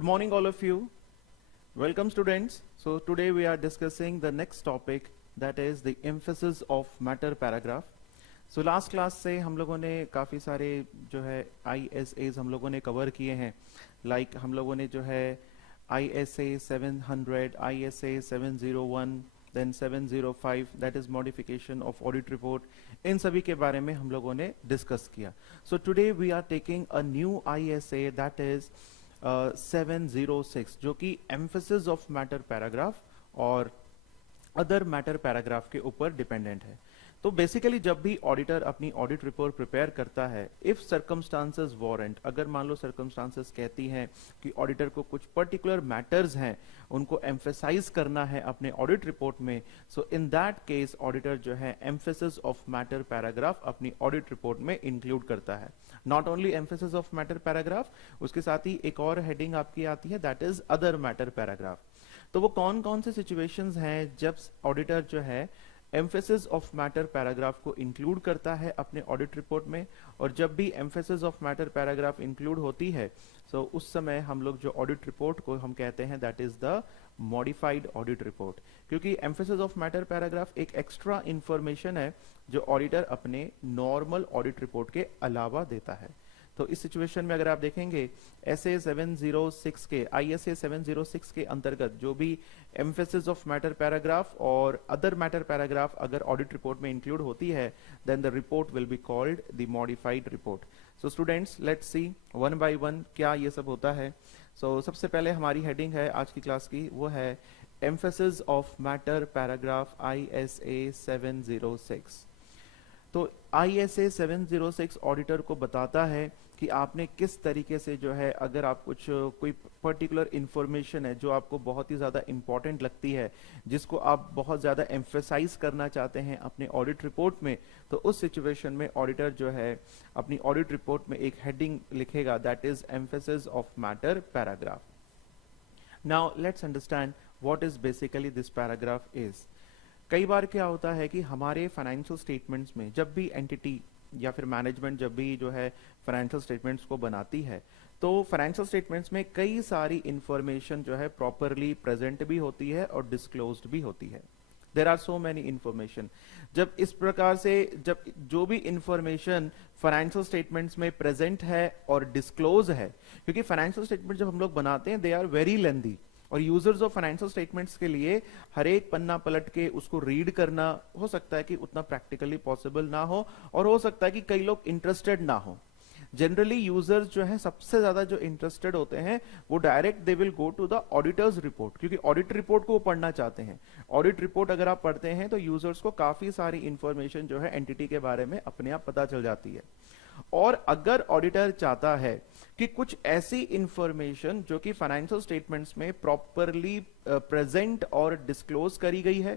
Good morning, all of you. Welcome, students. So today we are discussing the next topic, that is the emphasis of matter paragraph. So last class से हम लोगों ने काफ़ी सारे जो है ISAs हम लोगों ने कवर किए हैं. Like हम लोगों ने जो है ISA 700, ISA 701, then 705, that is modification of audit report. इन सभी के बारे में हम लोगों ने डिस्कस किया. So today we are taking a new ISA, that is 706, जो कि एम्फेसिस ऑफ मैटर पैराग्राफ और अदर मैटर पैराग्राफ के ऊपर डिपेंडेंट है. तो बेसिकली जब भी ऑडिटर अपनी ऑडिट रिपोर्ट प्रिपेयर करता है, इफ सर्कमस्टांसेस वारंट, अगर मान लो सर्कमस्टांसेस कहती हैं कि ऑडिटर को कुछ पर्टिकुलर मैटर्स हैं उनको एम्फेसाइज करना है अपने ऑडिट रिपोर्ट में, सो इन दैट केस ऑडिटर जो है एम्फेसिस ऑफ मैटर पैराग्राफ अपनी ऑडिट रिपोर्ट में इंक्लूड करता है. Not only emphasis of matter paragraph, उसके साथ ही एक और हेडिंग आपकी आती है, that is other matter paragraph. तो वो कौन कौन से सिचुएशंस हैं जब ऑडिटर जो है एम्फेसिस ऑफ मैटर पैराग्राफ को इंक्लूड करता है अपने ऑडिट रिपोर्ट में, और जब भी emphasis of matter paragraph include होती है सो उस समय हम लोग जो ऑडिट रिपोर्ट को हम कहते हैं that is the modified audit report. क्योंकि एम्फेसिस ऑफ मैटर पैराग्राफ एक एक्स्ट्रा इंफॉर्मेशन है जो ऑडिटर अपने नॉर्मल ऑडिट रिपोर्ट के अलावा देता है. तो इस सिचुएशन में अगर आप देखेंगे SA 706 के ISA 706 के अंतर्गत जो भी एम्फेसिस ऑफ मैटर पैराग्राफ और अदर मैटर पैराग्राफ अगर ऑडिट रिपोर्ट में इंक्लूड होती है, then the report will be called the modified report. So students, let's see one by one क्या ये सब होता है. सो सबसे पहले हमारी हेडिंग है आज की क्लास की, वो है emphasis of matter paragraph ISA 706. तो ISA 706 ऑडिटर को बताता है कि आपने किस तरीके से जो है, अगर आप कोई पर्टिकुलर इंफॉर्मेशन है जो आपको बहुत ही ज़्यादा इंपॉर्टेंट लगती है, जिसको आप बहुत ज़्यादा एम्फेसाइज करना चाहते हैं अपने ऑडिट रिपोर्ट में, तो उस सिचुएशन में ऑडिटर जो है अपनी ऑडिट रिपोर्ट में एक हेडिंग लिखेगा, that is emphasis of matter paragraph. Now let's understand what is basically this paragraph is. कई बार क्या होता है कि हमारे फाइनेंशियल स्टेटमेंट्स में जब भी एंटिटी या फिर मैनेजमेंट जब भी जो है फाइनेंशियल स्टेटमेंट्स को बनाती है, तो फाइनेंशियल स्टेटमेंट्स में कई सारी इंफॉर्मेशन जो है प्रॉपरली प्रेजेंट भी होती है और डिस्क्लोज्ड भी होती है. There are so many information. जब इस प्रकार से जब जो भी इंफॉर्मेशन फाइनेंशियल स्टेटमेंट्स में प्रेजेंट है और डिस्क्लोज है, क्योंकि फाइनेंशियल स्टेटमेंट जब हम लोग बनाते हैं दे आर वेरी लेंथी, और यूजर्स ऑफ फाइनेंशियल स्टेटमेंट्स के लिए हर एक पन्ना पलट के उसको रीड करना हो सकता है कि उतना प्रैक्टिकली पॉसिबल ना हो, और हो सकता है कि कई लोग इंटरेस्टेड ना हो. जनरली यूजर्स जो है सबसे ज्यादा जो इंटरेस्टेड होते हैं वो direct they will go to the auditor's report, क्योंकि ऑडिट रिपोर्ट को वो पढ़ना चाहते हैं. ऑडिट रिपोर्ट अगर आप पढ़ते हैं तो यूजर्स को काफी सारी इंफॉर्मेशन जो है एंटिटी के बारे में अपने आप पता चल जाती है. और अगर ऑडिटर चाहता है कि कुछ ऐसी इंफॉर्मेशन जो कि फाइनेंशियल स्टेटमेंट्स में प्रॉपरली प्रेजेंट और डिस्क्लोज करी गई है,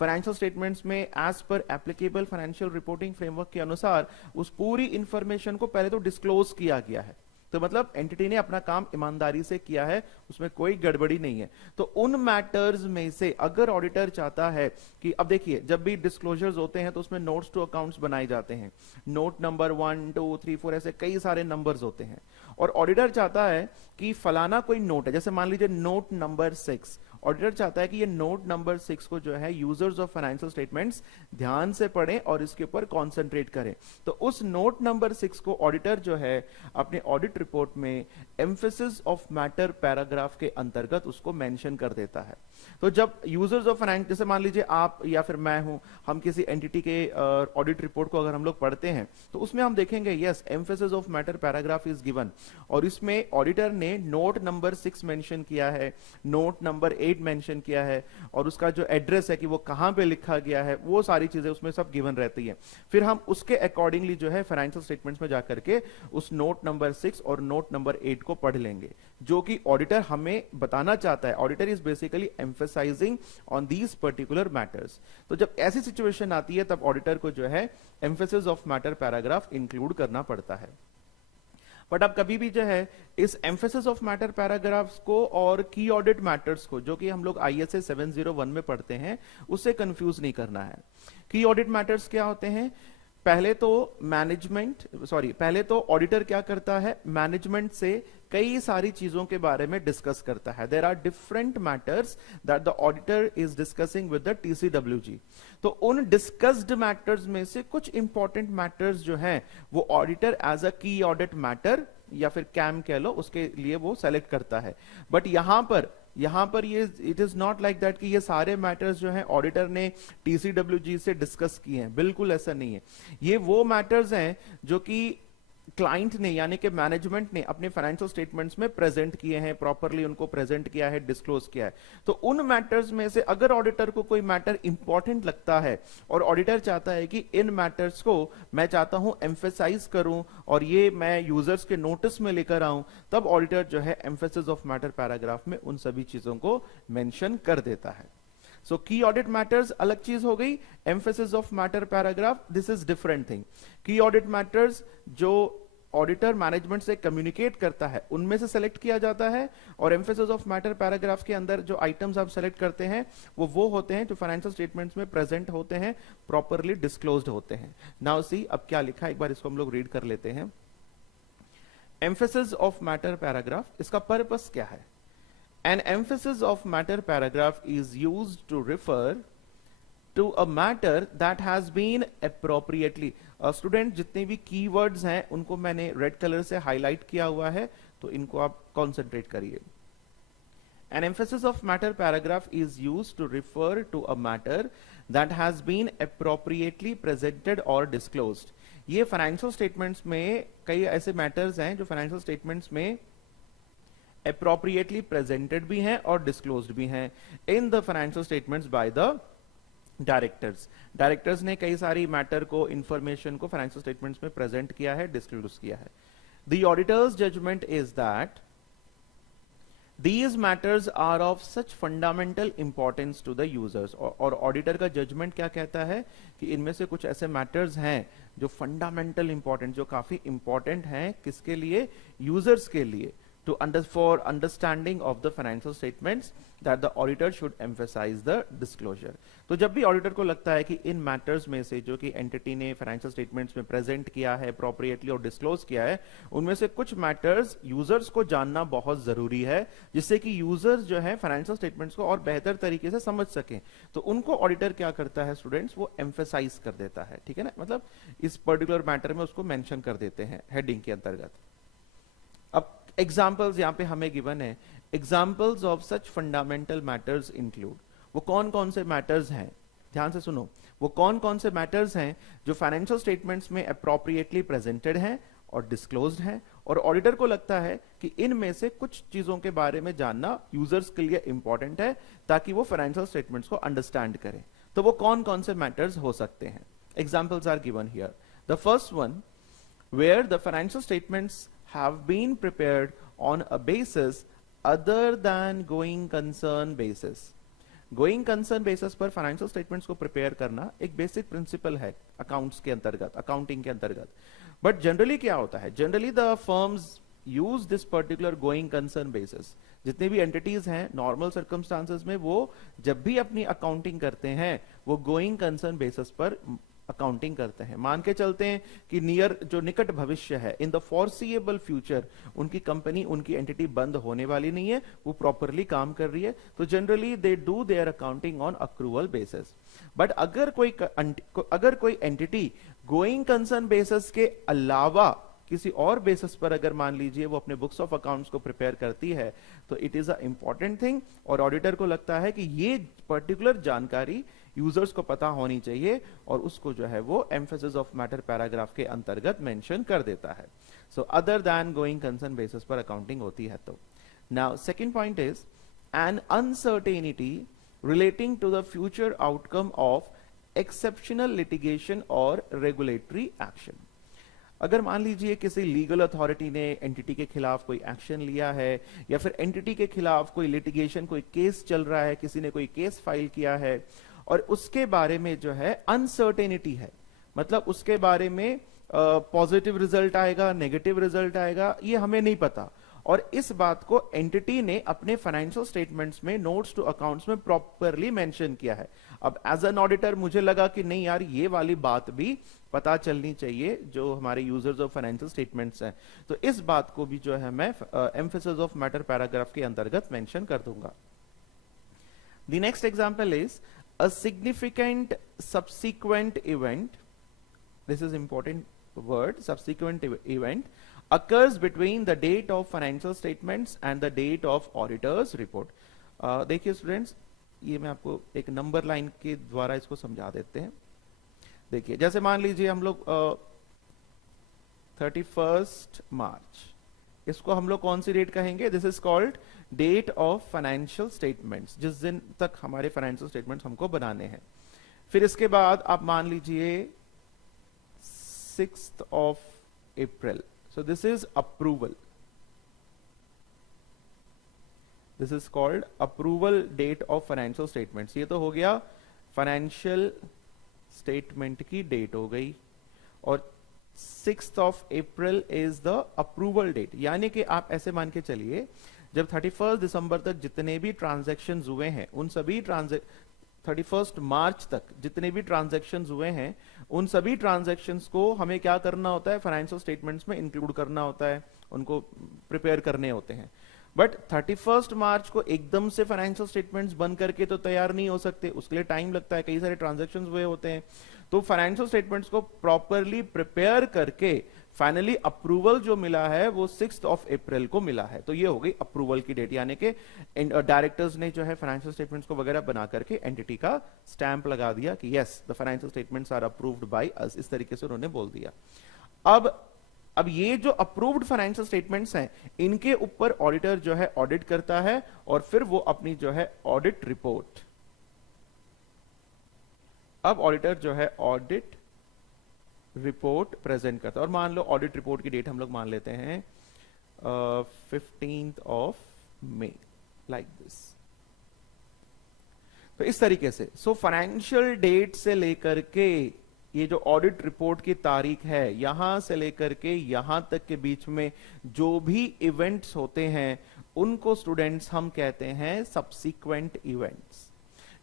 फाइनेंशियल स्टेटमेंट्स में एज पर एप्लीकेबल फाइनेंशियल रिपोर्टिंग फ्रेमवर्क के अनुसार उस पूरी इंफॉर्मेशन को पहले तो डिस्क्लोज किया गया है, तो मतलब एंटिटी ने अपना काम ईमानदारी से किया है, उसमें कोई गड़बड़ी नहीं है. तो उन मैटर्स में से अगर ऑडिटर चाहता है कि, अब देखिए जब भी डिस्क्लोजर्स होते हैं तो उसमें नोट्स टू अकाउंट्स बनाए जाते हैं, नोट नंबर 1, 2, 3, 4 ऐसे कई सारे नंबर्स होते हैं, और ऑडिटर चाहता है कि फलाना कोई नोट है, जैसे मान लीजिए नोट नंबर 6, ऑडिटर चाहता है कि ये नोट नंबर 6 को जो है यूजर्स ऑफ फाइनेंशियल स्टेटमेंट्स ध्यान से पढ़ें और इसके ऊपर कॉन्सेंट्रेट करें. तो उस नोट नंबर 6 को ऑडिटर जो है अपने ऑडिट रिपोर्ट में एम्फेसिस ऑफ मैटर पैराग्राफ के अंतर्गत उसको मेंशन कर देता है. तो जब यूजर्स ऑफ फाइनेंस, जैसे मान लीजिए आप या फिर मैं हूं, हम किसी एंटिटी के ऑडिट रिपोर्ट को अगर हम लोग पढ़ते हैं तो उसमें हम देखेंगे yes emphasis of matter paragraph is given, और इसमें ऑडिटर ने नोट नंबर 6 मेंशन किया है, नोट नंबर 8 मेंशन किया है, और उसका जो एड्रेस है कि वो कहां पे लिखा गया है, वो सारी चीजें उसमें सब गिवन रहती है. फिर हम उसके अकॉर्डिंगली जो है फाइनेंशियल स्टेटमेंट्स में जाकर के उस नोट नंबर 6 और नोट नंबर 8 को पढ़ लेंगे, जो कि ऑडिटर हमें बताना चाहता है. Auditor is basically emphasizing on these particular matters. तो जब ऐसी सिचुएशन आती है तब ऑडिटर को जो है emphasis of matter paragraph include करना पड़ता है. बट अब कभी भी जो है इस एम्फेसिस ऑफ मैटर पैराग्राफ्स को और की ऑडिट मैटर्स को, जो कि हम लोग ISA 701 में पढ़ते हैं, उससे कंफ्यूज नहीं करना है. की ऑडिट मैटर्स क्या होते हैं? पहले तो ऑडिटर क्या करता है, मैनेजमेंट से कई सारी चीजों के बारे में डिस्कस करता है। There are different matters that the auditor is discussing with the TCWG. तो उन डिस्कस्ड मैटर्स में से कुछ इंपॉर्टेंट मैटर्स जो हैं वो auditor as a key audit matter या फिर कैम कह लो, उसके लिए वो सेलेक्ट करता है। बट यहां पर ये it is not like that कि ये सारे मैटर्स जो हैं ऑडिटर ने टीसीडब्ल्यूजी से डिस्कस किए हैं, बिल्कुल ऐसा नहीं है। ये वो मैटर्स हैं जो कि क्लाइंट ने यानी कि मैनेजमेंट ने अपने फाइनेंशियल स्टेटमेंट्स में प्रेजेंट किए हैं, प्रॉपरली उनको प्रेजेंट किया है, डिस्क्लोज किया है। तो उन मैटर्स में से अगर ऑडिटर को कोई मैटर इंपॉर्टेंट लगता है और ऑडिटर चाहता है कि इन मैटर्स को मैं चाहता हूं एम्फेसाइज करूं और ये मैं यूजर्स के नोटिस में लेकर आऊं, तब ऑडिटर जो है एम्फेसिस ऑफ मैटर पैराग्राफ में उन सभी चीजों को मेंशन कर देता है। सो की ऑडिट मैटर्स अलग चीज हो गई, emphasis of matter paragraph this is different thing. की ऑडिट मैटर्स जो ऑडिटर मैनेजमेंट से कम्युनिकेट करता है उनमें से सेलेक्ट किया जाता है, और एम्फेसिस ऑफ मैटर पैराग्राफ के अंदर जो आइटम्स आप सेलेक्ट करते हैं वो होते हैं जो फाइनेंशियल स्टेटमेंट्स में प्रेजेंट होते हैं, प्रॉपरली डिस्क्लोज्ड होते हैं। नाउ सी अब क्या लिखा है, एक बार इसको हम लोग रीड कर लेते हैं। एम्फेसिस ऑफ मैटर पैराग्राफ, इसका पर्पस क्या है? An emphasis of matter paragraph is used to refer to a matter that has been appropriately student जितने भी कीवर्ड्स हैं उनको मैंने रेड कलर से हाईलाइट किया हुआ है, तो इनको आप कॉन्सेंट्रेट करिए। An emphasis of matter paragraph is used to refer to a matter that has been appropriately presented or disclosed। ये फाइनेंशियल स्टेटमेंट्स में कई ऐसे मैटर्स हैं जो फाइनेंशियल स्टेटमेंट्स में appropriately presented भी हैं और disclosed भी हैं in the financial statements by the directors. Directors ने कई सारी मैटर को, इंफॉर्मेशन को फाइनेंशियल स्टेटमेंट्स में प्रेजेंट किया है, डिस्क्लोज किया है। The auditor's judgement is that these matters are of such fundamental importance to the users। और ऑडिटर का जजमेंट क्या कहता है कि इनमें से कुछ ऐसे मैटर्स हैं जो फंडामेंटल इंपॉर्टेंट, जो काफी इंपॉर्टेंट हैं, किसके लिए? यूजर्स के लिए। For understanding of the financial statements that the auditor should emphasize the disclosure। तो जब भी ऑडिटर को लगता है कि इन मैटर्स में से जो कि एंटिटी ने फाइनेंशियल स्टेटमेंट्स में प्रेजेंट किया है, अप्रोप्रिएटली और डिस्क्लोज किया है, उनमें से कुछ मैटर्स यूजर्स को जानना बहुत जरूरी है, जिससे कि यूजर्स जो है फाइनेंशियल स्टेटमेंट्स को और बेहतर तरीके से समझ सकें। तो उनको ऑडिटर क्या करता है स्टूडेंट्स, वो एम्फेसाइज कर देता है, ठीक है ना, मतलब इस पर्टिकुलर मैटर में उसको मेंशन कर देते हैं हेडिंग के अंतर्गत। अब एग्जाम्पल्स यहां पे हमें गिवन है, examples of such fundamental matters include. वो कौन कौन से मैटर्स हैं, ध्यान से सुनो, वो कौन कौन से मैटर्स हैं जो फाइनेंशियल स्टेटमेंट्स में अप्रोप्रिएटली प्रेजेंटेड हैं और डिस्क्लोज्ड हैं, और ऑडिटर को लगता है कि इनमें से कुछ चीजों के बारे में जानना यूजर्स के लिए इंपॉर्टेंट है ताकि वो फाइनेंशियल स्टेटमेंट्स को अंडरस्टैंड करें। तो वो कौन कौन से मैटर्स हो सकते हैं? Examples are given here. The first one, where the financial statements have been prepared on a basis other than going concern basis। Going concern basis पर फाइनेंशियल स्टेटमेंट्स को प्रिपेयर करना एक बेसिक प्रिंसिपल है accounts के अंतर्गत, accounting के अंतर्गत। But generally क्या होता है, generally the firms use this particular going concern basis. जितने भी एंटिटीज हैं नॉर्मल सर्कमस्टांसेस में वो जब भी अपनी अकाउंटिंग करते हैं वो गोइंग कंसर्न बेसिस पर अकाउंटिंग करते हैं। मान के चलते हैं कि नियर, जो निकट भविष्य है, इन द फॉरसीएबल फ्यूचर उनकी कंपनी, उनकी एंटिटी बंद होने वाली नहीं है, वो प्रॉपरली काम कर रही है, तो generally they do their accounting on accrual basis. But अगर कोई एंटिटी गोइंग कंसर्न बेसिस के अलावा किसी और बेसिस पर अगर मान लीजिए वो अपने बुक्स ऑफ अकाउंट्स को प्रिपेयर करती है, तो it is a important thing, और ऑडिटर को लगता है कि ये पर्टिकुलर जानकारी यूजर्स को पता होनी चाहिए, और उसको जो है वो एम्फेसिस ऑफ मैटर पैराग्राफ के अंतर्गत मेंशन कर देता है। So other than going concern basis पर अकाउंटिंग होती है। तो now second point is an uncertainty relating to the future outcome of exceptional litigation और रेगुलेटरी एक्शन। अगर मान लीजिए किसी लीगल अथॉरिटी ने एंटिटी के खिलाफ कोई एक्शन लिया है, या फिर एंटिटी के खिलाफ कोई लिटिगेशन, कोई केस चल रहा है, किसी ने कोई केस फाइल किया है, और उसके बारे में जो है अनसर्टेनिटी है, मतलब उसके बारे में पॉजिटिव रिजल्ट आएगा, नेगेटिव रिजल्ट आएगा, ये हमें नहीं पता, और इस बात को एंटिटी ने अपने फाइनेंशियल स्टेटमेंट्स में नोट्स टू अकाउंट्स में प्रॉपरली मेंशन किया है। अब एज एन ऑडिटर मुझे लगा कि नहीं यार, ये वाली बात भी पता चलनी चाहिए जो हमारे यूजर्स ऑफ फाइनेंशियल स्टेटमेंट्स हैं, तो इस बात को भी जो है मैं एम्फेसिस ऑफ मैटर पैराग्राफ के अंतर्गत मेंशन कर दूंगा। The next example is a significant subsequent event, this is important word, subsequent event occurs between the date of financial statements and the date of auditor's report। देखिए students, ये मैं आपको एक number line के द्वारा इसको समझा देते हैं। देखिए जैसे मान लीजिए हम लोग 31 मार्च, इसको हम लोग कौन सी डेट कहेंगे? This is called date of financial statements, जिस दिन तक हमारे फाइनेंशियल स्टेटमेंट्स हमको बनाने हैं। फिर इसके बाद आप मान लीजिए 6th of April. So this is approval. This is called approval date of financial statements. ये तो हो गया फाइनेंशियल स्टेटमेंट की डेट हो गई, और 6th of April is the approval date। यानी कि आप ऐसे मान के चलिए जब 31 दिसंबर तक जितने भी ट्रांजैक्शंस हुए हैं, उन सभी 31 मार्च तक जितने भी ट्रांजैक्शंस हुए हैं, उन सभी ट्रांजैक्शंस को हमें क्या करना होता है? फाइनेंशियल स्टेटमेंट्स में इंक्लूड करना होता है, उनको प्रिपेयर करने होते हैं। बट 31 मार्च को एकदम से फाइनेंशियल स्टेटमेंट्स बन करके तो तैयार नहीं हो सकते, उसके लिए टाइम लगता है, कई सारे ट्रांजैक्शंस हुए होते हैं। तो फाइनेंशियल स्टेटमेंट्स को प्रॉपरली प्रिपेयर करके फाइनली अप्रूवल जो मिला है वो 6th of April को मिला है। तो ये हो गई अप्रूवल की डेट, यानी कि डायरेक्टर्स ने जो है फाइनेंशियल स्टेटमेंट्स को वगैरह बना करके एंटिटी का स्टैंप लगा दिया कि yes the financial statements are approved by us, इस तरीके से उन्होंने बोल दिया। अब ये जो अप्रूव्ड फाइनेंशियल स्टेटमेंट्स हैं, इनके ऊपर ऑडिटर जो है ऑडिट करता है, और फिर वो अपनी जो है ऑडिट रिपोर्ट, अब ऑडिटर जो है ऑडिट रिपोर्ट प्रेजेंट करता है। और मान लो ऑडिट रिपोर्ट की डेट हम लोग मान लेते हैं 15th of May, like this. तो इस तरीके से फाइनेंशियल डेट से लेकर के ये जो ऑडिट रिपोर्ट की तारीख है, यहां से लेकर के यहां तक के बीच में जो भी इवेंट्स होते हैं, उनको स्टूडेंट्स हम कहते हैं सब्सिक्वेंट इवेंट्स,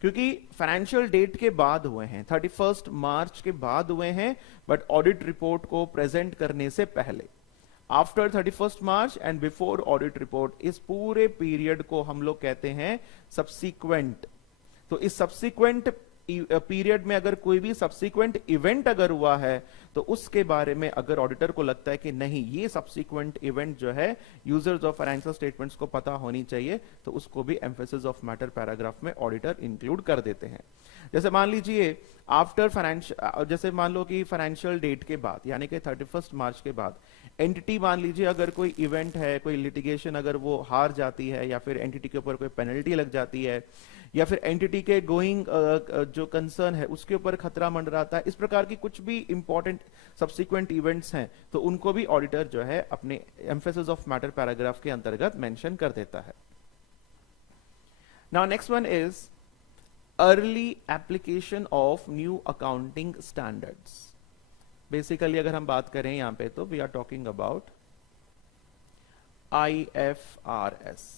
क्योंकि फाइनेंशियल डेट के बाद हुए हैं, 31 मार्च के बाद हुए हैं, बट ऑडिट रिपोर्ट को प्रेजेंट करने से पहले। After 31 March and before audit report, इस पूरे पीरियड को हम लोग कहते हैं सब्सिक्वेंट। तो इस सब्सिक्वेंट पीरियड में अगर कोई भी सब्सिक्वेंट इवेंट अगर हुआ है, तो उसके बारे में अगर ऑडिटर को लगता है कि नहीं ये सब्सिक्वेंट इवेंट जो है यूजर्स ऑफ फाइनेंशियल स्टेटमेंट्स को पता होनी चाहिए, तो उसको भी एम्फेसिस ऑफ मैटर पैराग्राफ में ऑडिटर इंक्लूड कर देते हैं। जैसे मान लीजिए आफ्टर फाइनेंशियल, जैसे मान लो कि फाइनेंशियल डेट के बाद यानी कि 31 मार्च के बाद एंटिटी, मान लीजिए अगर कोई इवेंट है, कोई लिटिगेशन अगर वो हार जाती है, या फिर एंटिटी के ऊपर कोई पेनल्टी लग जाती है, या फिर एंटिटी के गोइंग जो कंसर्न है उसके ऊपर खतरा मंडराता है, इस प्रकार की कुछ भी इंपॉर्टेंट सब्सिक्वेंट इवेंट्स हैं, तो उनको भी ऑडिटर जो है अपने एम्फेसिस ऑफ मैटर पैराग्राफ के अंतर्गत मेंशन कर देता है। Now next one is early application of new accounting standards. Basically अगर हम बात करें यहां पे, तो we are talking about IFRS।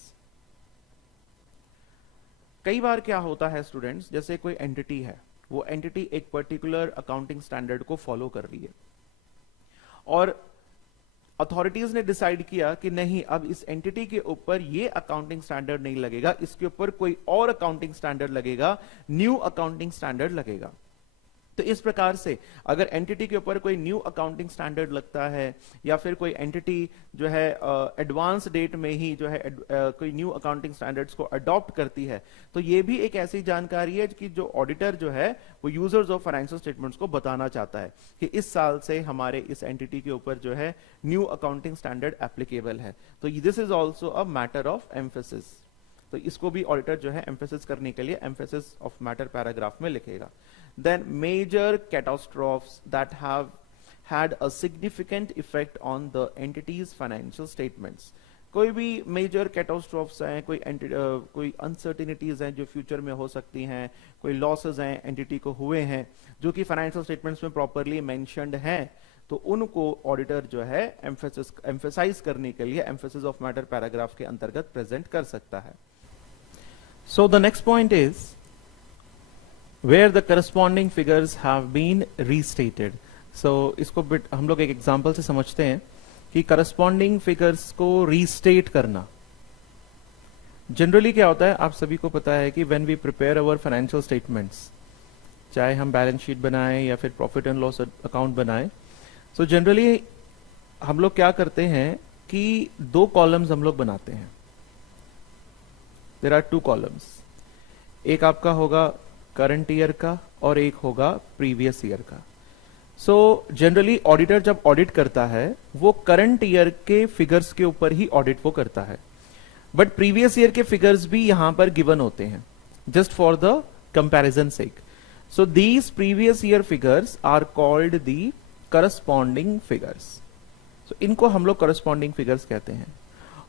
कई बार क्या होता है स्टूडेंट्स, जैसे कोई एंटिटी है, वो एंटिटी एक पर्टिकुलर अकाउंटिंग स्टैंडर्ड को फॉलो कर रही है, और अथॉरिटीज ने डिसाइड किया कि नहीं अब इस एंटिटी के ऊपर ये अकाउंटिंग स्टैंडर्ड नहीं लगेगा, इसके ऊपर कोई और अकाउंटिंग स्टैंडर्ड लगेगा, न्यू अकाउंटिंग स्टैंडर्ड लगेगा। तो इस प्रकार से अगर एंटिटी के ऊपर कोई न्यू अकाउंटिंग स्टैंडर्ड लगता है, या फिर कोई एंटिटी जो है एडवांस डेट में ही जो है कोई न्यू अकाउंटिंग स्टैंडर्ड्स को अडॉप्ट करती है, तो ये भी एक ऐसी जानकारी है कि जो ऑडिटर जो है वो यूजर्स ऑफ फाइनेंशियल स्टेटमेंट्स को बताना चाहता है कि इस साल से हमारे इस एंटिटी के ऊपर जो है न्यू अकाउंटिंग स्टैंडर्ड एप्लीकेबल है। तो this is also a matter of emphasis. तो इसको भी ऑडिटर जो है एम्फेसिस करने के लिए एम्फेसिस ऑफ मैटर पैराग्राफ में लिखेगा। Then major catastrophes that have had a significant effect on the entity's financial statements। कोई भी मेजर कैटास्ट्रोफ्स हैं, कोई अनसर्टिनिटीज हैं जो फ्यूचर में हो सकती हैं, कोई लॉसेस हैं एंटिटी को हुए हैं जो कि फाइनेंशियल स्टेटमेंट्स में प्रॉपरली मेंशन्ड हैं, तो उनको ऑडिटर जो है एम्फेसाइज करने के लिए एम्फेसिस ऑफ मैटर पैराग्राफ के अंतर्गत प्रेजेंट कर सकता है. So the next point is where the corresponding figures have been restated. So इसको हम लोग एक एग्जांपल से समझते हैं कि corresponding figures को restate करना. जनरली क्या होता है, आप सभी को पता है कि when we prepare our financial statements, चाहे हम बैलेंस शीट बनाएं या फिर प्रॉफिट एंड लॉस अकाउंट बनाएं, so जनरली हम लोग क्या करते हैं कि 2 कॉलम्स हम लोग बनाते हैं. There are 2 columns. एक आपका होगा करंट ईयर का और एक होगा प्रीवियस ईयर का. सो जनरली ऑडिटर जब ऑडिट करता है वो करंट ईयर के फिगर्स के ऊपर ही ऑडिट वो करता है, बट प्रीवियस ईयर के फिगर्स भी यहां पर गिवन होते हैं just for the comparison sake. So these previous year figures are called the corresponding figures. सो इनको हम लोग करस्पॉन्डिंग फिगर्स कहते हैं.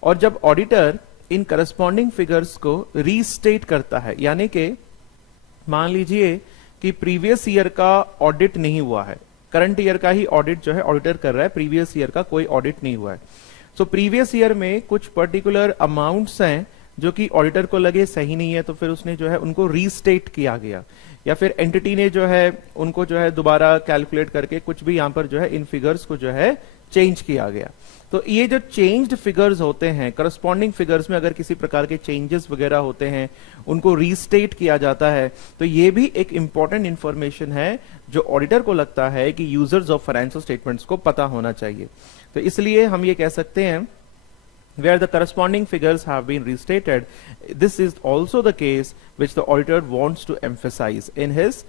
और जब ऑडिटर इन करस्पॉन्डिंग फिगर्स को रीस्टेट करता है, यानी कि मान लीजिए कि प्रीवियस ईयर का ऑडिट नहीं हुआ है, करंट ईयर का ही ऑडिट जो है ऑडिटर कर रहा है, प्रीवियस ईयर का कोई ऑडिट नहीं हुआ है. सो प्रीवियस ईयर में कुछ पर्टिकुलर अमाउंट्स हैं जो कि ऑडिटर को लगे सही नहीं है, तो फिर उसने जो है उनको रीस्टेट किया गया, या फिर एंटिटी ने जो है उनको जो है दोबारा कैलकुलेट करके कुछ भी यहां पर जो है इन फिगर्स को जो है चेंज किया गया. तो ये जो चेंज्ड फिगर्स होते हैं, करस्पॉन्डिंग फिगर्स में अगर किसी प्रकार के चेंजेस वगैरह होते हैं, उनको रीस्टेट किया जाता है, तो ये भी एक इंपॉर्टेंट इंफॉर्मेशन है जो ऑडिटर को लगता है कि यूजर्स ऑफ फाइनेंशियल स्टेटमेंट्स को पता होना चाहिए. तो इसलिए हम ये कह सकते हैं where the corresponding figures have been restated, this is also the case which the auditor wants to emphasize in his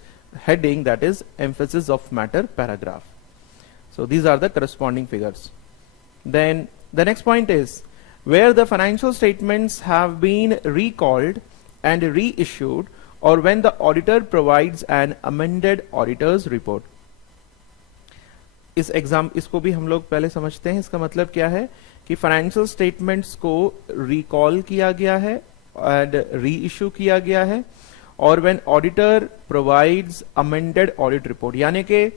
heading, that is emphasis of matter paragraph. So these are the corresponding figures. Then the next point is where the financial statements have been recalled and reissued, or when the auditor provides an amended auditor's report. इसको भी हम लोग पहले समझते हैं. इसका मतलब क्या है कि फाइनेंशियल स्टेटमेंट्स को रिकॉल किया गया है एंड री इश्यू किया गया है, और when auditor provides amended audit report, यानी कि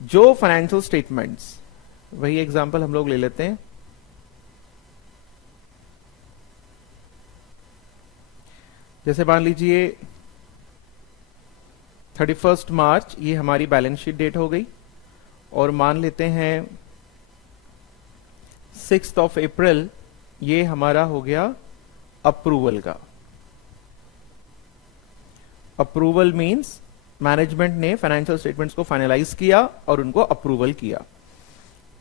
जो फाइनेंशियल स्टेटमेंट्स, वही एग्जांपल हम लोग ले लेते हैं. जैसे मान लीजिए 31 मार्च ये हमारी बैलेंस शीट डेट हो गई, और मान लेते हैं 6 अप्रैल ये हमारा हो गया अप्रूवल का. अप्रूवल मींस मैनेजमेंट ने फाइनेंशियल स्टेटमेंट्स को फाइनलाइज किया और उनको अप्रूवल किया,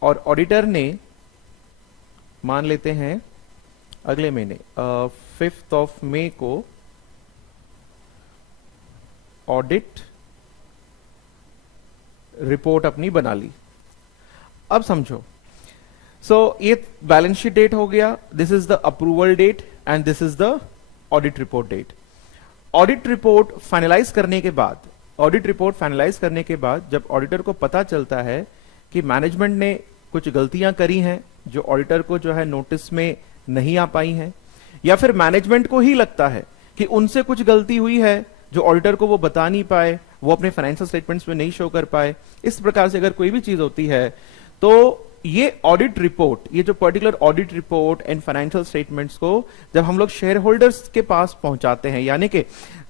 और ऑडिटर ने मान लेते हैं अगले महीने 5 मई को ऑडिट रिपोर्ट अपनी बना ली. अब समझो, सो ये बैलेंस शीट डेट हो गया, this is the approval date and this is the audit report date. Audit report finalise करने के बाद, जब ऑडिटर को पता चलता है कि मैनेजमेंट ने कुछ गलतियां करी हैं जो ऑडिटर को जो है नोटिस में नहीं आ पाई हैं, या फिर मैनेजमेंट को ही लगता है कि उनसे कुछ गलती हुई है जो ऑडिटर को वो बता नहीं पाए, वो अपने फाइनेंशियल स्टेटमेंट्स में नहीं शो कर पाए, इस प्रकार से अगर कोई भी चीज होती है, तो ये ऑडिट रिपोर्ट, ये जो particular audit report and financial statements को जब हम लोग शेयर होल्डर्स के पास पहुंचाते हैं, यानी कि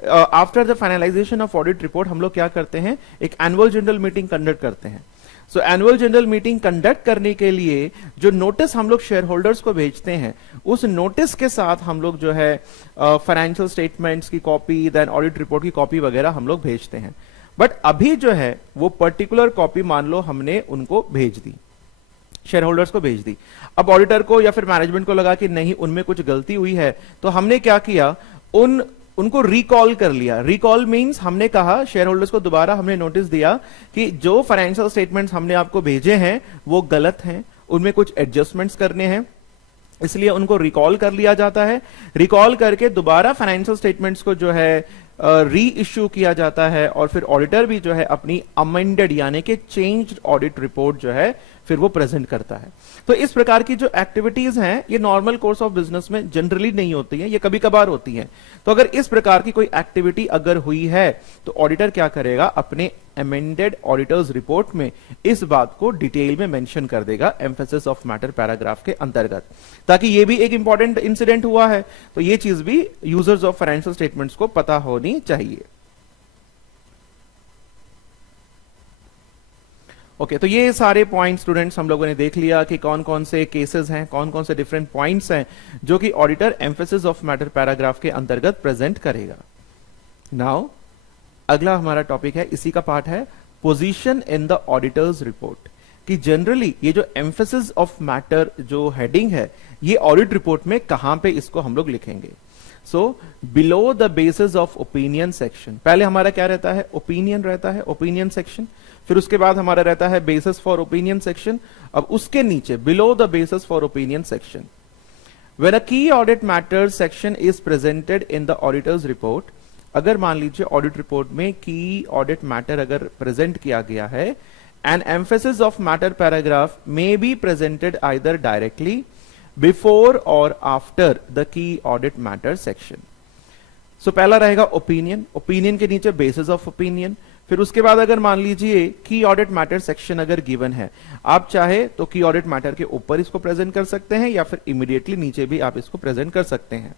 after the finalisation of audit report हम लोग क्या करते हैं, एक एनुअल जनरल मीटिंग कंडक्ट करते हैं. सो एनुअल जनरल मीटिंग कंडक्ट करने के लिए जो नोटिस हम लोग शेयर होल्डर्स को भेजते हैं, उस नोटिस के साथ हम लोग जो है फाइनेंशियल स्टेटमेंट्स की कॉपी, देन ऑडिट रिपोर्ट की कॉपी वगैरह हम लोग भेजते हैं. बट अभी जो है वो पर्टिकुलर कॉपी मान लो हमने उनको भेज दी, शेयर होल्डर्स को भेज दी. अब ऑडिटर को या फिर मैनेजमेंट को लगा कि नहीं उनमें कुछ गलती हुई है, तो हमने क्या किया, उनको रिकॉल कर लिया. रिकॉल मींस हमने कहा, शेयर होल्डर्स को दोबारा हमने नोटिस दिया कि जो फाइनेंशियल स्टेटमेंट्स हमने आपको भेजे हैं वो गलत हैं, उनमें कुछ एडजस्टमेंट्स करने हैं, इसलिए उनको रिकॉल कर लिया जाता है. रिकॉल करके दोबारा फाइनेंशियल स्टेटमेंट्स को जो है री इश्यू किया जाता है और फिर ऑडिटर भी जो है अपनी अमेंडेड यानी कि चेंज्ड ऑडिट रिपोर्ट जो है फिर वो प्रेजेंट करता है। तो इस प्रकार की जो एक्टिविटीज हैं ये नॉर्मल कोर्स ऑफ बिजनेस में जनरली नहीं होती हैं, ये कभी कभार होती हैं। तो अगर इस प्रकार की कोई एक्टिविटी अगर हुई है तो ऑडिटर क्या करेगा, अपने अमेंडेड ऑडिटर्स रिपोर्ट में इस बात को डिटेल में मेंशन कर देगा एम्फेसिस ऑफ मैटर पैराग्राफ के अंतर्गत, ताकि ये भी एक इंपॉर्टेंट इंसिडेंट हुआ है तो ये चीज भी यूजर्स ऑफ फाइनेंशियल स्टेटमेंट्स को पता होनी चाहिए। ओके तो ये सारे पॉइंट स्टूडेंट्स हम लोगों ने देख लिया कि कौन कौन से केसेस हैं, कौन कौन से डिफरेंट पॉइंट्स हैं जो कि auditor emphasis of matter paragraph के अंतर्गत प्रेजेंट करेगा। नाउ अगला हमारा टॉपिक है, इसी का पार्ट है position in the auditor's report, कि जनरली ये जो एम्फेसिस ऑफ मैटर जो हेडिंग है ये ऑडिट रिपोर्ट में कहां पे इसको हम लोग लिखेंगे। So below the basis of opinion section, पहले हमारा क्या रहता है, ओपिनियन रहता है, ओपिनियन सेक्शन, फिर उसके बाद हमारा रहता है बेसिस फॉर ओपिनियन सेक्शन, अब उसके नीचे below the basis for opinion section. When a key audit matter section is presented in the auditor's report, अगर मान लीजिए ऑडिट रिपोर्ट में की ऑडिट मैटर अगर प्रेजेंट किया गया है, an emphasis of matter paragraph may be presented either directly before or after the key audit matter section. So पहला रहेगा ओपिनियन, ओपिनियन के नीचे बेसिस ऑफ ओपिनियन, फिर उसके बाद अगर मान लीजिए की ऑडिट मैटर सेक्शन अगर गिवन है, आप चाहे तो की ऑडिट मैटर के ऊपर इसको प्रेजेंट कर सकते हैं या फिर इमीडिएटली नीचे भी आप इसको प्रेजेंट कर सकते हैं।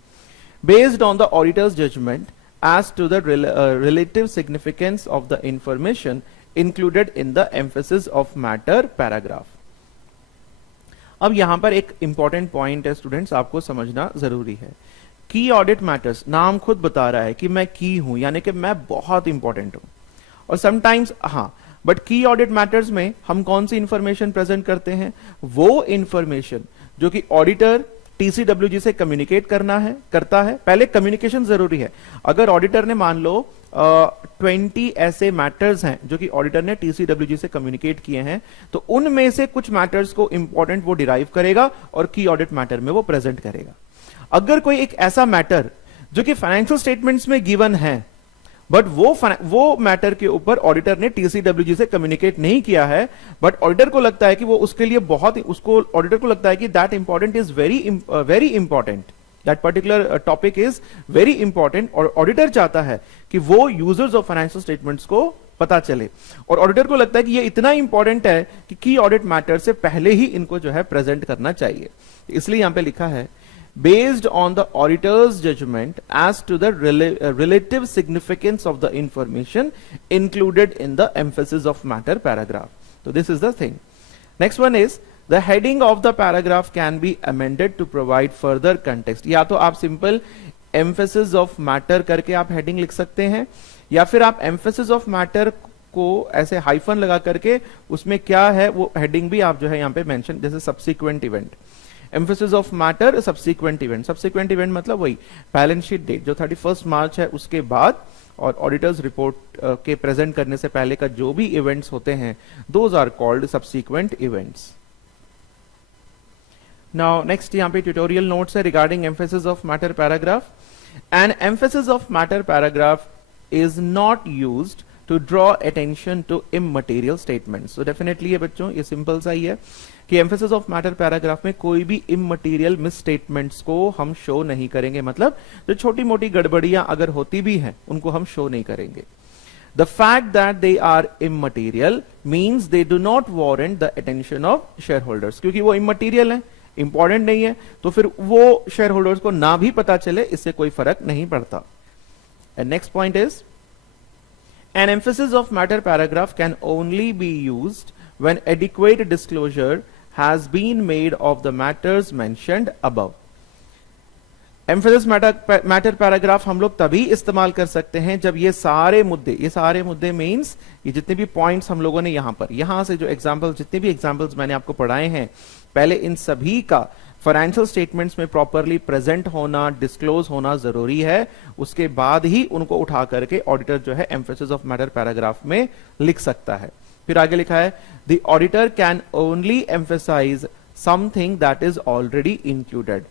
Based on the auditor's judgement as to the relative significance of the information included in the emphasis of matter paragraph। अब यहां पर एक इंपॉर्टेंट पॉइंट है स्टूडेंट्स, आपको समझना जरूरी है। की ऑडिट मैटर्स, नाम खुद बता रहा है कि मैं की हूं यानी कि मैं बहुत इंपॉर्टेंट हूं, और समटाइम्स हाँ, बट की ऑडिट मैटर्स में हम कौन सी इंफॉर्मेशन प्रेजेंट करते हैं, वो इंफॉर्मेशन जो कि ऑडिटर टीसीडब्ल्यूजी से कम्युनिकेट करता है। पहले कम्युनिकेशन जरूरी है। अगर ऑडिटर ने मान लो 20 ऐसे मैटर्स हैं जो कि ऑडिटर ने टीसीडब्ल्यूजी से कम्युनिकेट किए हैं, तो उनमें से कुछ मैटर्स को इंपॉर्टेंट वो डिराइव करेगा और की ऑडिट मैटर में वो प्रेजेंट करेगा। अगर कोई एक ऐसा मैटर जो कि फाइनेंशियल स्टेटमेंट्स में गिवन है बट वो मैटर के ऊपर ऑडिटर ने टीसीडब्ल्यूजी से कम्युनिकेट नहीं किया है, बट ऑडिटर को लगता है कि वो उसके लिए ऑडिटर को लगता है कि that important is very important, that particular topic is very important, और ऑडिटर चाहता है कि वो यूजर्स ऑफ फाइनेंशियल स्टेटमेंट्स को पता चले, और ऑडिटर को लगता है कि ये इतना इंपॉर्टेंट है कि की ऑडिट मैटर से पहले ही इनको जो है प्रेजेंट करना चाहिए। इसलिए यहां पे लिखा है based on the auditor's judgment as to the relative significance of the information included in the emphasis of matter paragraph. So this is the thing. Next one is the heading of the paragraph can be amended to provide further context. या तो आप simple emphasis of matter करके आप heading लिख सकते हैं, या फिर आप emphasis of matter को ऐसे हाइफन लगा करके उसमें क्या है वो हेडिंग भी आप जो है यहाँ पे मेंशन, जैसे subsequent event, emphasis of matter subsequent event. Subsequent event मतलब वही बैलेंस शीट डेट जो 31 मार्च है उसके बाद और ऑडिटर्स रिपोर्ट के प्रेजेंट करने से पहले का जो भी इवेंट्स होते हैं, those are called subsequent events. Now next यहाँ पे ट्यूटोरियल नोट्स है regarding emphasis of matter paragraph. An emphasis of matter paragraph is not used to draw attention to immaterial statements। So definitely ये बच्चों ये simple सा ही है कि emphasis of matter paragraph में कोई भी immaterial misstatements को हम शो नहीं करेंगे, मतलब जो छोटी मोटी गड़बड़ियां अगर होती भी हैं उनको हम शो नहीं करेंगे। The fact that they are immaterial means they do not warrant the attention of shareholders। क्योंकि वो immaterial है, इंपॉर्टेंट नहीं है, तो फिर वो shareholders को ना भी पता चले इससे कोई फर्क नहीं पड़ता। And next point is an emphasis of matter paragraph can only be used when adequate disclosure has been made of the matters mentioned above। emphasis matter paragraph हम लोग तभी इस्तेमाल कर सकते हैं जब ये सारे मुद्दे मीन्स ये जितने भी पॉइंट्स हम लोगों ने यहां से जो एग्जांपल, जितने भी एग्जांपल्स मैंने आपको पढ़ाए हैं, पहले इन सभी का फाइनेंशियल स्टेटमेंट्स में प्रॉपरली प्रेजेंट होना, डिस्क्लोज होना जरूरी है, उसके बाद ही उनको उठा करके ऑडिटर जो है एम्फेसिस ऑफ मैटर पैराग्राफ में लिख सकता है। फिर आगे लिखा है the auditor can only emphasise something that is already included.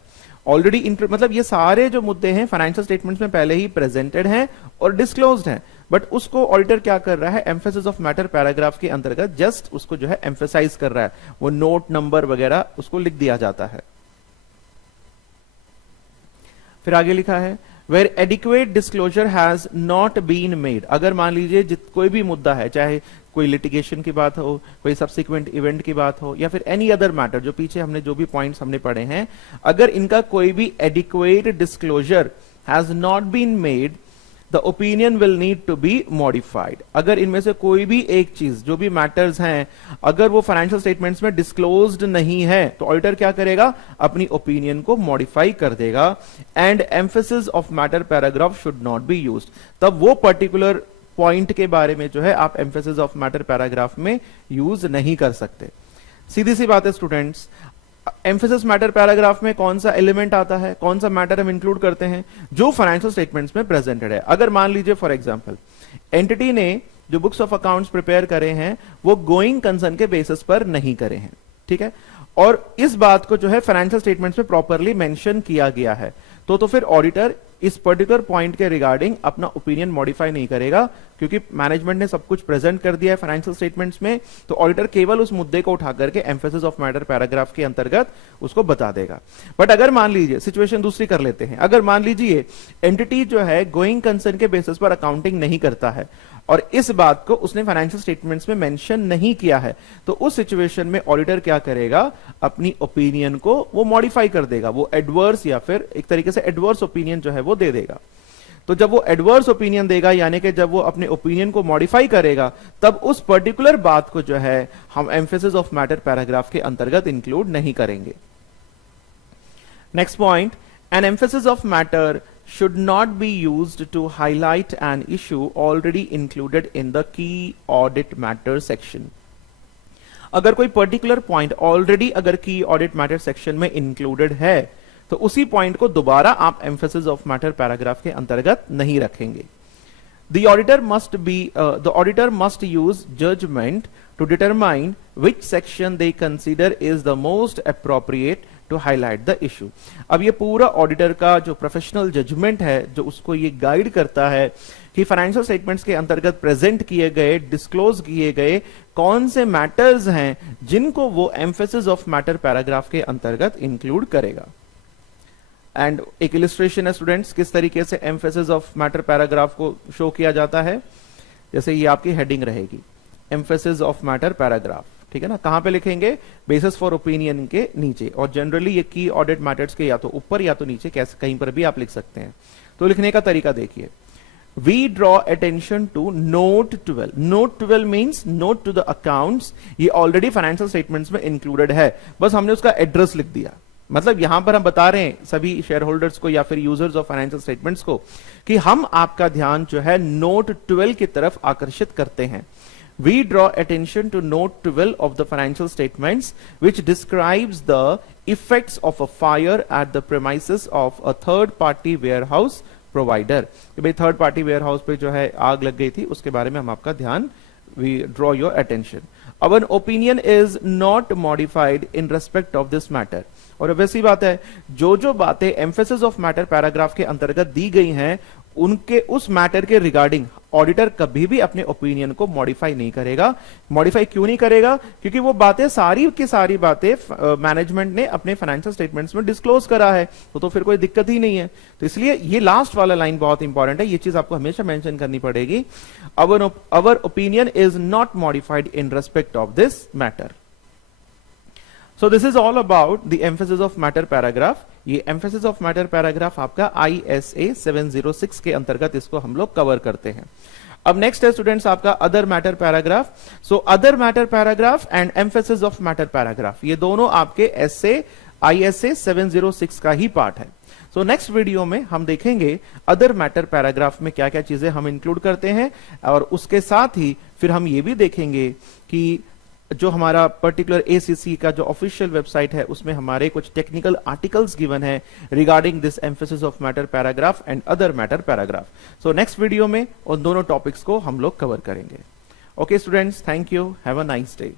Already मतलब ये सारे जो मुद्दे हैं फाइनेंशियल स्टेटमेंट्स में पहले ही प्रेजेंटेड हैं और डिस्क्लोज्ड हैं, बट उसको ऑडिटर क्या कर रहा है, एम्फेसिस ऑफ मैटर पैराग्राफ के अंतर्गत जस्ट उसको जो है एम्फेसाइज कर रहा है, वो नोट नंबर वगैरह उसको लिख दिया जाता है। फिर आगे लिखा है where adequate disclosure has not been made, अगर मान लीजिए कोई भी मुद्दा है, चाहे कोई लिटिगेशन की बात हो, कोई सब्सिक्वेंट इवेंट की बात हो, या फिर एनी अदर मैटर, जो पीछे हमने जो भी पॉइंट्स हमने पढ़े हैं, अगर इनका कोई भी adequate disclosure has not been made, the opinion will need to be modified. अगर इनमें से कोई भी एक चीज, जो भी मैटर्स हैं, अगर वो फाइनेंशियल स्टेटमेंट्स में डिस्क्लोज्ड नहीं है, तो ऑडिटर क्या करेगा, अपनी ओपिनियन को मॉडिफाई कर देगा। And emphasis of matter paragraph should not be used, तब वो पर्टिकुलर पॉइंट के बारे में जो है आप एम्फेसिस ऑफ मैटर पैराग्राफ में यूज नहीं कर सकते। सीधी सी बात है स्टूडेंट्स, एम्फेसिस मैटर पैराग्राफ में कौन सा एलिमेंट आता है, कौन सा मैटर हम इंक्लूड करते हैं, जो फाइनेंशियल स्टेटमेंट्स में प्रेजेंटेड है। अगर मान लीजिए फॉर एग्जांपल एंटिटी ने जो बुक्स ऑफ अकाउंट्स प्रिपेयर करे हैं वो गोइंग कंसर्न के बेसिस पर नहीं करे हैं, ठीक है, और इस बात को जो है फाइनेंशियल स्टेटमेंट्स में प्रॉपरली मेंशन किया गया है, तो फिर ऑडिटर इस पर्टिकुलर पॉइंट के रिगार्डिंग अपना ओपिनियन मॉडिफाई नहीं करेगा, क्योंकि मैनेजमेंट ने सब कुछ प्रेजेंट कर दिया है फाइनेंशियल स्टेटमेंट्स में, तो ऑडिटर केवल उस मुद्दे को उठा करके एम्फेसिस ऑफ मैटर पैराग्राफ के अंतर्गत उसको बता देगा। बट अगर मान लीजिए सिचुएशन दूसरी कर लेते हैं, अगर मान लीजिए एंटिटी जो है गोइंग कंसर्न के बेसिस पर अकाउंटिंग नहीं करता है और इस बात को उसने फाइनेंशियल स्टेटमेंट्स में मेंशन नहीं किया है, तो उस सिचुएशन में ऑडिटर क्या करेगा, अपनी ओपिनियन को वो मॉडिफाई कर देगा, वो एडवर्स या फिर एक तरीके से एडवर्स ओपिनियन जो है वो दे देगा। तो जब वो एडवर्स ओपिनियन देगा, यानी कि जब वो अपने ओपिनियन को मॉडिफाई करेगा, तब उस पर्टिकुलर बात को जो है हम एम्फेसिस ऑफ मैटर पैराग्राफ के अंतर्गत इंक्लूड नहीं करेंगे। Next point, N emphasis of matter should not be used to highlight an issue already included in the key audit matter section। अगर कोई पर्टिकुलर पॉइंट ऑलरेडी अगर की ऑडिट मैटर सेक्शन में included है, तो उसी पॉइंट को दोबारा आप एम्फेसिस ऑफ मैटर पैराग्राफ के अंतर्गत नहीं रखेंगे। The auditor must use judgment to determine which section they consider is the most appropriate to highlight the issue। अब ये पूरा ऑडिटर का जो प्रोफेशनल जजमेंट है, जो उसको ये गाइड करता है कि फाइनेंशियल स्टेटमेंट्स के अंतर्गत प्रेजेंट किए गए, डिस्क्लोज किए गए कौन से मैटर्स हैं जिनको वो एम्फेसिस ऑफ मैटर पैराग्राफ के अंतर्गत इंक्लूड करेगा। एंड एक इलिस्ट्रेशन है स्टूडेंट्स, किस तरीके से एम्फेसिस ऑफ मैटर पैराग्राफ को शो किया जाता है। जैसे ये आपकी हेडिंग रहेगी, एम्फेसिस ऑफ मैटर पैराग्राफ, ठीक है ना, कहां पे लिखेंगे, बेसिस फॉर ओपिनियन के नीचे, और जनरली ये की ऑडिट मैटर्स के या तो ऊपर या तो नीचे, कैसे कहीं पर भी आप लिख सकते हैं। तो लिखने का तरीका देखिए, we draw attention to note 12। Note 12 means note to the accounts, ये ऑलरेडी फाइनेंशियल स्टेटमेंट्स में इंक्लूडेड है, बस हमने उसका एड्रेस लिख दिया। मतलब यहां पर हम बता रहे हैं सभी शेयर होल्डर्स को या फिर यूजर्स ऑफ फाइनेंशियल स्टेटमेंट्स को कि हम आपका ध्यान जो है नोट 12 की तरफ आकर्षित करते हैं। We draw attention to note 12 of the financial statements, which describes the effects of a fire at the premises of a third party warehouse provider। कि भाई थर्ड पार्टी वेयरहाउस पे जो है आग लग गई थी, उसके बारे में हम आपका ध्यान, we draw your attention। Our opinion is not modified in respect of this matter। और वैसी बात है, जो जो बातें एम्फेसिस ऑफ मैटर पैराग्राफ के अंतर्गत दी गई हैं, उनके उस मैटर के रिगार्डिंग ऑडिटर कभी भी अपने ओपिनियन को मॉडिफाई नहीं करेगा। मॉडिफाई क्यों नहीं करेगा, क्योंकि वो बातें सारी की सारी बातें मैनेजमेंट ने अपने फाइनेंशियल स्टेटमेंट्स में डिस्क्लोज करा है, तो फिर कोई दिक्कत ही नहीं है। तो इसलिए ये लास्ट वाला लाइन बहुत इंपॉर्टेंट है, ये चीज आपको हमेशा मेंशन करनी पड़ेगी। Our opinion is not modified in respect of this matter. So this is all about the emphasis of matter paragraph। ये emphasis of matter paragraph आपका ISA 706 के अंतर्गत इसको हम लोग कवर करते हैं। अब नेक्स्ट है स्टूडेंट्स आपका other matter paragraph. So other matter paragraph and emphasis of matter paragraph, ये दोनों आपके ISA 706 का ही पार्ट है। सो नेक्स्ट वीडियो में हम देखेंगे अदर मैटर पैराग्राफ में क्या क्या चीजें हम इंक्लूड करते हैं, और उसके साथ ही फिर हम ये भी देखेंगे कि जो हमारा पर्टिकुलर ACC का जो ऑफिशियल वेबसाइट है, उसमें हमारे कुछ टेक्निकल आर्टिकल्स गिवन है regarding this emphasis of matter paragraph and other matter paragraph. So next video में उन दोनों टॉपिक्स को हम लोग कवर करेंगे। Okay students, thank you, have a nice day.